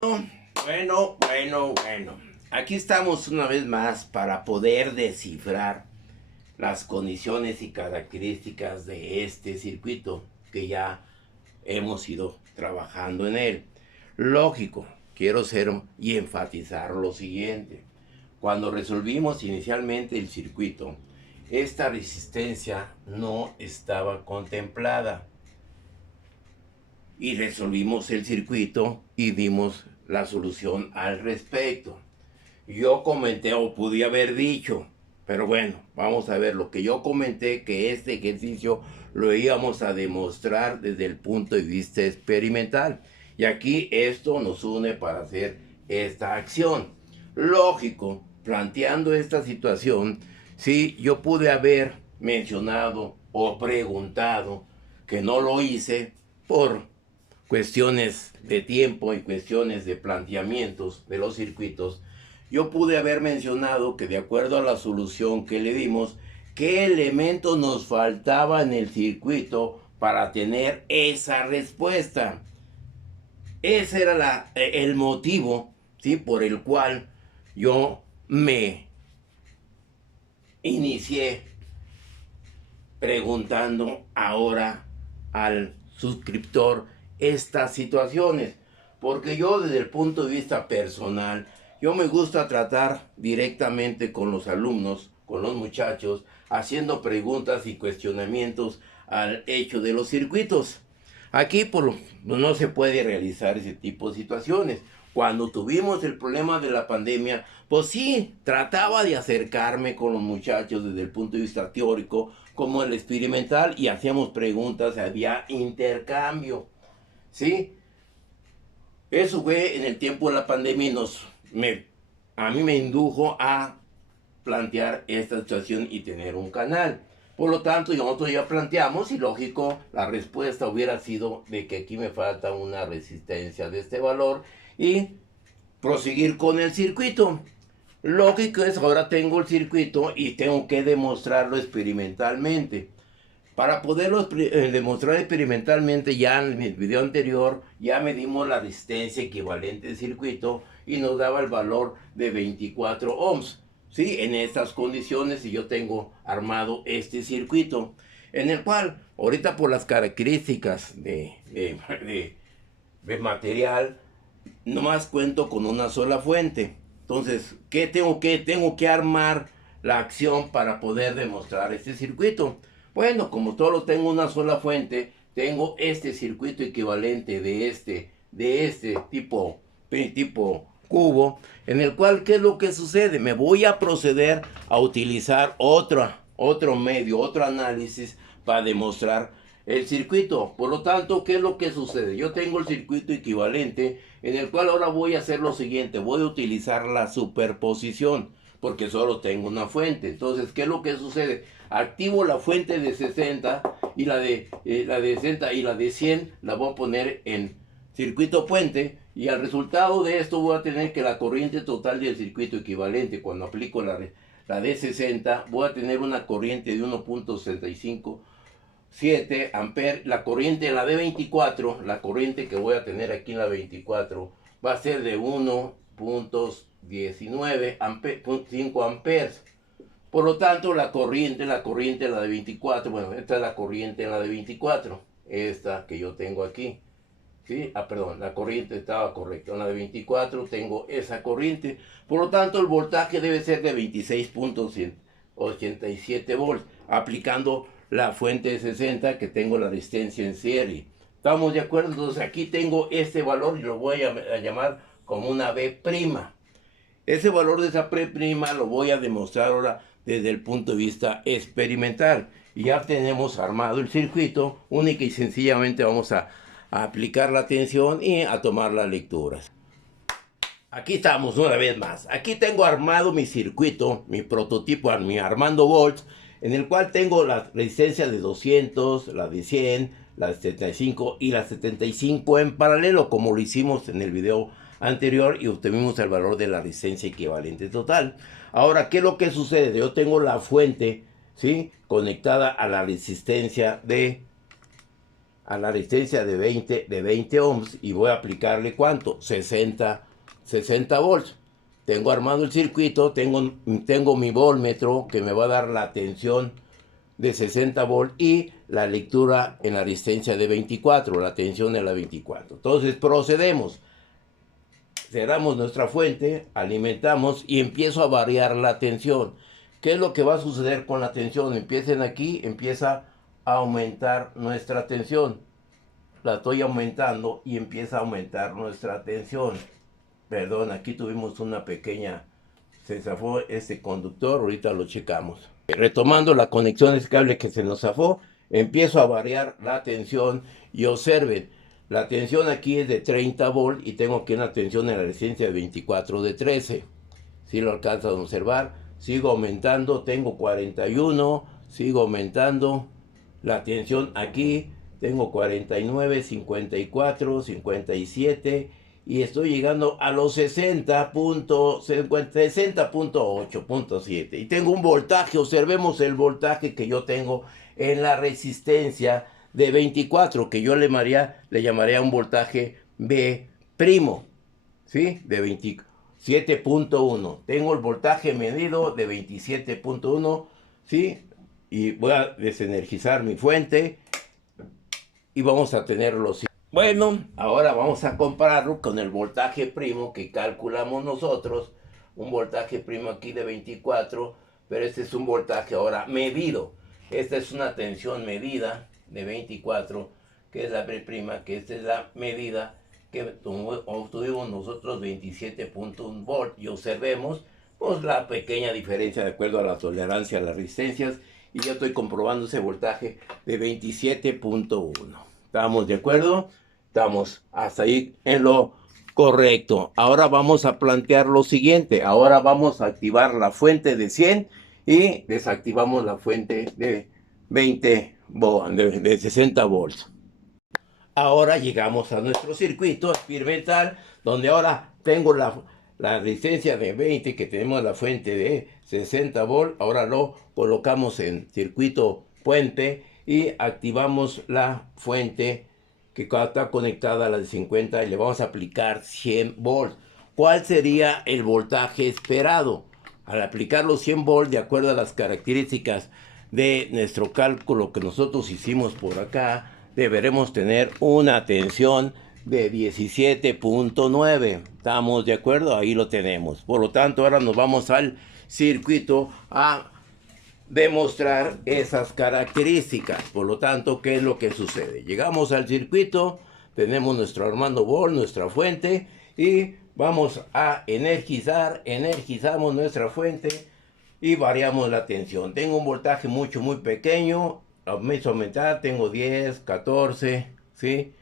Bueno. Aquí estamos una vez más para poder descifrar las condiciones y características de este circuito que ya hemos ido trabajando en él. Lógico, quiero ser y enfatizar lo siguiente. Cuando resolvimos inicialmente el circuito, esta resistencia no estaba contemplada. Y resolvimos el circuito y dimos la solución al respecto. Yo comenté o pude haber dicho, pero bueno, vamos a ver lo que yo comenté, que este ejercicio lo íbamos a demostrar desde el punto de vista experimental. Y aquí esto nos une para hacer esta acción. Lógico, planteando esta situación, sí, yo pude haber mencionado o preguntado, que no lo hice por cuestiones de tiempo y cuestiones de planteamientos de los circuitos. Yo pude haber mencionado que de acuerdo a la solución que le dimos, qué elementos nos faltaba en el circuito para tener esa respuesta. Ese era el motivo, ¿sí?, por el cual yo me inicié preguntando ahora al suscriptor estas situaciones, porque yo desde el punto de vista personal, yo me gusta tratar directamente con los alumnos, con los muchachos, haciendo preguntas y cuestionamientos al hecho de los circuitos. Aquí no se puede realizar ese tipo de situaciones. Cuando tuvimos el problema de la pandemia, pues sí, trataba de acercarme con los muchachos desde el punto de vista teórico como el experimental, y hacíamos preguntas, había intercambio, ¿sí? Eso fue en el tiempo de la pandemia y a mí me indujo a plantear esta situación y tener un canal. Por lo tanto, nosotros ya planteamos y lógico, la respuesta hubiera sido de que aquí me falta una resistencia de este valor y proseguir con el circuito. Lógico es, ahora tengo el circuito y tengo que demostrarlo experimentalmente. Para poderlo demostrar experimentalmente, ya en el video anterior ya medimos la resistencia equivalente del circuito y nos daba el valor de 24 ohms. ¿Sí? En estas condiciones, y yo tengo armado este circuito, en el cual ahorita por las características de material, nomás cuento con una sola fuente. Entonces, ¿qué tengo que? Tengo que armar la acción para poder demostrar este circuito. Bueno, como solo tengo una sola fuente, tengo este circuito equivalente de este tipo cubo, en el cual, ¿qué es lo que sucede? Me voy a proceder a utilizar otro medio, otro análisis para demostrar el circuito. Por lo tanto, ¿qué es lo que sucede? Yo tengo el circuito equivalente, en el cual ahora voy a hacer lo siguiente, voy a utilizar la superposición, porque solo tengo una fuente. Entonces, ¿qué es lo que sucede? Activo la fuente de 60 y la de 60 y la de 100 la voy a poner en circuito puente, y al resultado de esto voy a tener que la corriente total del circuito equivalente, cuando aplico la de 60, voy a tener una corriente de 1.757 amperes. La corriente en la de 24, la corriente que voy a tener aquí en la 24, va a ser de 1.19 amperes. Por lo tanto, la corriente en la de 24, bueno, esta es la corriente en la de 24, esta que yo tengo aquí. ¿Sí? Perdón, la corriente estaba correcta. En la de 24 tengo esa corriente. Por lo tanto, el voltaje debe ser de 26.87 volts, aplicando la fuente de 60 que tengo la resistencia en serie. ¿Estamos de acuerdo? Entonces aquí tengo este valor y lo voy a llamar como una B'. Ese valor de esa B' lo voy a demostrar ahora desde el punto de vista experimental. Y ya tenemos armado el circuito, única y sencillamente vamos a aplicar la tensión y a tomar las lecturas. Aquí estamos una vez más. Aquí tengo armado mi circuito, mi prototipo, mi Armando Volts, en el cual tengo la resistencia de 200, la de 100, la de 75 y la 75 en paralelo, como lo hicimos en el video anterior, y obtuvimos el valor de la resistencia equivalente total. Ahora, ¿qué es lo que sucede? Yo tengo la fuente, ¿sí?, conectada a la resistencia de a la resistencia de 20 ohms y voy a aplicarle ¿cuánto? 60 volts. Tengo armado el circuito, tengo mi voltmetro que me va a dar la tensión de 60 volts y la lectura en la resistencia de 24, la tensión de la 24. Entonces procedemos. Cerramos nuestra fuente, alimentamos y empiezo a variar la tensión. ¿Qué es lo que va a suceder con la tensión? Empiecen aquí, empieza a aumentar nuestra tensión. La estoy aumentando y empieza a aumentar nuestra tensión. Perdón, aquí tuvimos una pequeña... Se zafó este conductor, ahorita lo checamos. Retomando la conexión de cable que se nos zafó, empiezo a variar la tensión y observen, la tensión aquí es de 30 volts y tengo aquí una tensión en la resistencia de 24 de 13. Si lo alcanzan a observar, sigo aumentando, tengo 41, sigo aumentando la tensión aquí, tengo 49, 54, 57 y estoy llegando a los 60.8.7 y tengo un voltaje, observemos el voltaje que yo tengo en la resistencia de 24, que yo le llamaría un voltaje B', ¿sí? De 27.1. Tengo el voltaje medido de 27.1, ¿sí? Y voy a desenergizar mi fuente y vamos a tenerlo. Bueno, ahora vamos a compararlo con el voltaje primo que calculamos nosotros. Un voltaje primo aquí de 24, pero este es un voltaje ahora medido. Esta es una tensión medida de 24, que es la B', que esta es la medida que obtuvimos nosotros 27.1 volt. Y observemos pues la pequeña diferencia de acuerdo a la tolerancia a las resistencias. Y yo estoy comprobando ese voltaje de 27.1. ¿Estamos de acuerdo? Estamos hasta ahí en lo correcto. Ahora vamos a plantear lo siguiente. Ahora vamos a activar la fuente de 100 y desactivamos la fuente de 60 volts. Ahora llegamos a nuestro circuito experimental, donde ahora tengo la resistencia de 20, que tenemos la fuente de 60 volts. Ahora lo colocamos en circuito puente y activamos la fuente que está conectada a la de 50 y le vamos a aplicar 100 volts. ¿Cuál sería el voltaje esperado? Al aplicar los 100 volts, de acuerdo a las características de nuestro cálculo que nosotros hicimos por acá, deberemos tener una tensión de 17.9. ¿Estamos de acuerdo? Ahí lo tenemos. Por lo tanto, ahora nos vamos al circuito a demostrar esas características. Por lo tanto, ¿qué es lo que sucede? Llegamos al circuito, tenemos nuestro Armando Volt, nuestra fuente, y vamos a energizamos nuestra fuente y variamos la tensión. Tengo un voltaje muy pequeño, comienzo a aumentar, tengo 10, 14, ¿sí?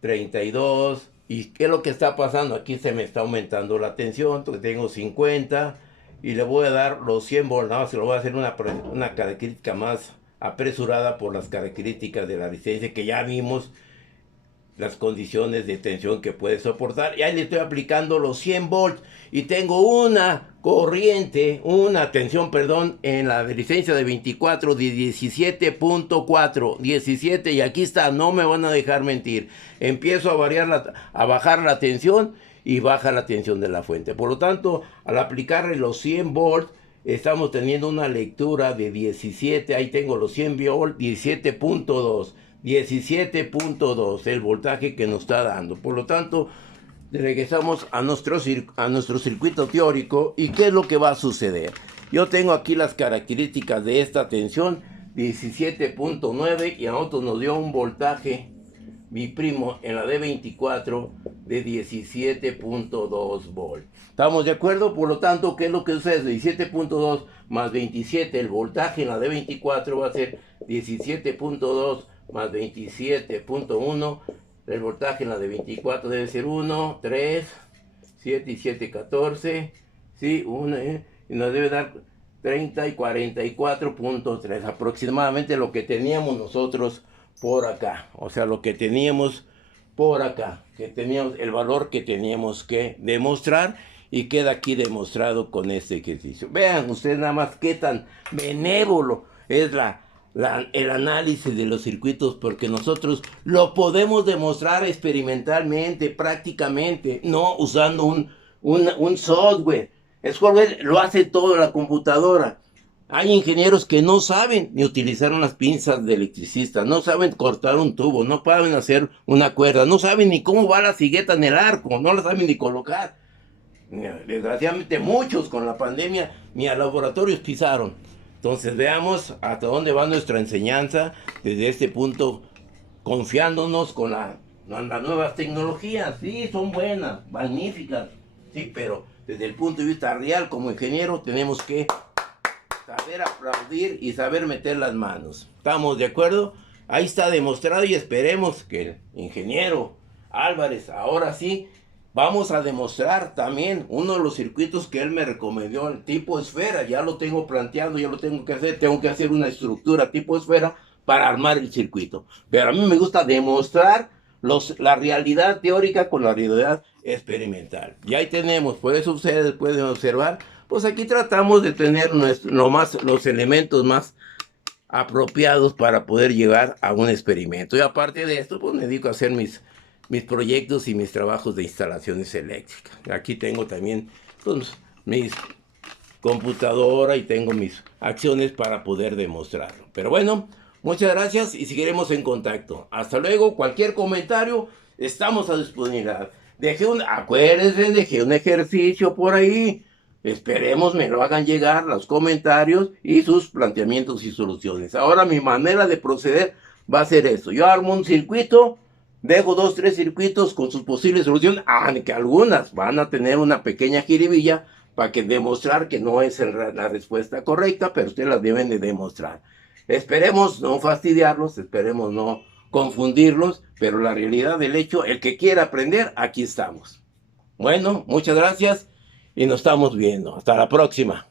32, ¿y qué es lo que está pasando? Aquí se me está aumentando la tensión, tengo 50, y le voy a dar los 100 volts, nada más se lo voy a hacer una característica más apresurada por las características de la resistencia que ya vimos, las condiciones de tensión que puede soportar, y ahí le estoy aplicando los 100 volts, y tengo una tensión, en la resistencia de 24 de 17.4, 17, y aquí está, no me van a dejar mentir, empiezo a bajar la tensión, y baja la tensión de la fuente. Por lo tanto, al aplicarle los 100 volts, estamos teniendo una lectura de 17, ahí tengo los 100 volts, 17.2, el voltaje que nos está dando. Por lo tanto, regresamos a nuestro circuito teórico, y ¿qué es lo que va a suceder? Yo tengo aquí las características de esta tensión, 17.9, y a nosotros nos dio un voltaje mi primo en la D24 de 17.2 volts. ¿Estamos de acuerdo? Por lo tanto, ¿qué es lo que sucede? 17.2 más 27, el voltaje en la D24 va a ser 17.2 más 27.1. El voltaje en la D24 debe ser 1, 3, 7 y 7, 14. Sí, 1, y nos debe dar 30 y 44.3. Aproximadamente lo que teníamos nosotros por acá, o sea, lo que teníamos por acá, que teníamos el valor que teníamos que demostrar, y queda aquí demostrado con este ejercicio. Vean ustedes nada más qué tan benévolo es la el análisis de los circuitos, porque nosotros lo podemos demostrar experimentalmente, prácticamente, no usando un software. El software lo hace todo la computadora. Hay ingenieros que no saben ni utilizar unas pinzas de electricista, no saben cortar un tubo, no saben hacer una cuerda, no saben ni cómo va la sigueta en el arco, no la saben ni colocar. Desgraciadamente muchos con la pandemia ni a laboratorios pisaron. Entonces veamos hasta dónde va nuestra enseñanza desde este punto, confiándonos con las nuevas tecnologías. Sí, son buenas, magníficas, sí, pero desde el punto de vista real como ingeniero tenemos que saber aplaudir y saber meter las manos. ¿Estamos de acuerdo? Ahí está demostrado y esperemos que el ingeniero Álvarez ahora sí vamos a demostrar también uno de los circuitos que él me recomendó, el tipo esfera. Ya lo tengo planteado, ya lo tengo que hacer una estructura tipo esfera para armar el circuito. Pero a mí me gusta demostrar la realidad teórica con la realidad experimental. Y ahí tenemos, por eso ustedes pueden observar, pues aquí tratamos de tener los elementos más apropiados para poder llegar a un experimento. Y aparte de esto, pues me dedico a hacer mis proyectos y mis trabajos de instalaciones eléctricas. Aquí tengo también pues, mis computadora y tengo mis acciones para poder demostrarlo. Pero bueno, muchas gracias y seguiremos en contacto. Hasta luego, cualquier comentario, estamos a disponibilidad. Acuérdense, dejé un ejercicio por ahí. Esperemos me lo hagan llegar los comentarios y sus planteamientos y soluciones. Ahora mi manera de proceder va a ser eso. Yo armo un circuito, dejo 2, 3 circuitos con sus posibles soluciones, aunque algunas van a tener una pequeña jiribilla para demostrar que no es la respuesta correcta, pero ustedes las deben de demostrar. Esperemos no fastidiarlos, esperemos no confundirlos, pero la realidad del hecho, el que quiera aprender, aquí estamos. Bueno, muchas gracias y nos estamos viendo. Hasta la próxima.